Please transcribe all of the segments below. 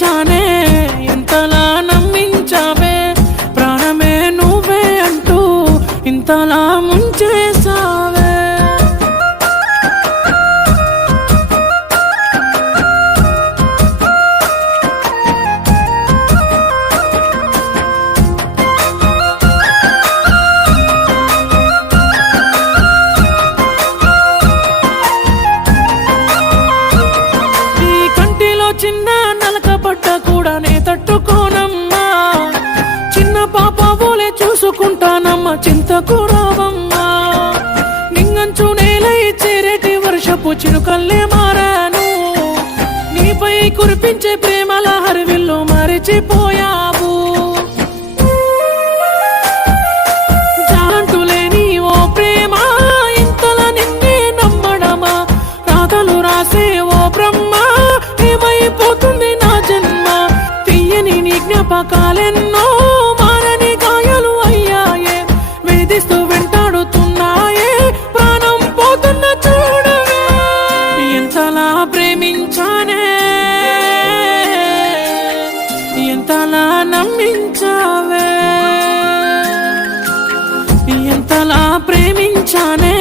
ప్రేమించానే ఎంతలా నమ్మించావే ప్రాణమే నువ్వే అంటూ ఇంతలా ముంచేసావే చిన్న నలక పట్ట కూడా నే తట్టుకోనమ్మా చిన్న పాప బోలే చూసుకుంటానమ్మా చింతకు రావమ్మా నింగంచు నేలై చేరేటి వర్షపు చినుకల్లే మారాను నీపై కురిపించే ప్రేమల హరివిల్లు మరిచిపోయావు జాలంటూ లేని ఓ ప్రేమ ఇంతలా నిన్నే నమ్మడమా రాతలు రాసే ఓ బ్రహ్మ పోతుంది నా జన్మ తీయని నీ జ్ఞాపకాలెన్నో మారని గాయాలు అయ్యాయే వేధిస్తూ వెంటాడుతున్నాయే ప్రాణం పోతున్న చూడవే ఎంతలా ప్రేమించానే ఎంతలా నమ్మించావే ఎంతలా ప్రేమించానే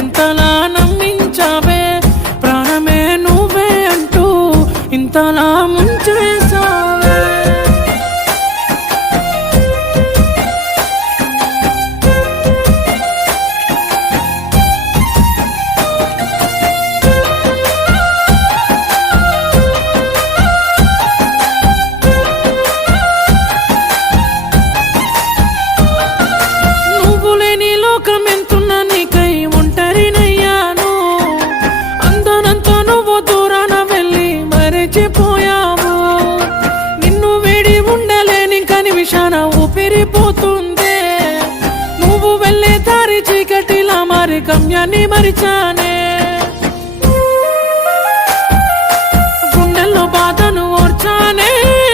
ఎంతలా నమ్మించావే ప్రాణమే నువ్వే అంటూ ఇంతలా ముంచేసావే నువ్వు లేని లోకం ఎంతున్నా నీకై ఒంటరినయ్యాను అందనంతా నువ్వు దూరాన వెళ్ళి మరిచిపోయావు నిన్ను వేడి ఉండలేని కనిమిషాన ఊపిరిపోతుందే నువ్వు వెళ్ళే దారి చీకటిలా మారి గమ్యాన్ని మరిచానే గుండెల్లో బాధను ఓర్చానే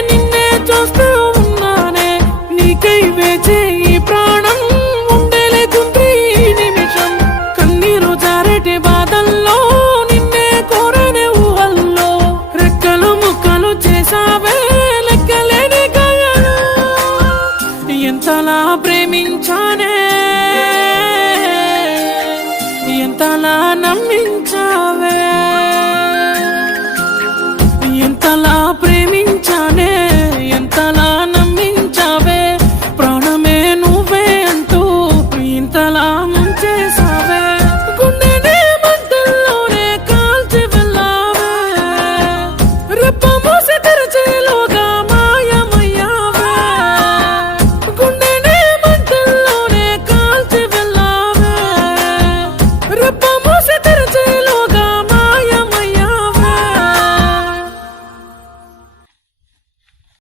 నిన్నే చూస్తూ ఉన్నానే నీకై వేచే ఈ ప్రాణం ఉండలేకుంది ఈ నిమిషం కన్నీరు జారేటి బాధల్లో నిన్నే కోరనే ఊహల్లో రెక్కలు ముక్కలు చేసావే లెక్కలేని గాయాలు ఎంతలా ప్రేమించానే ఎంతలా నమ్మించావే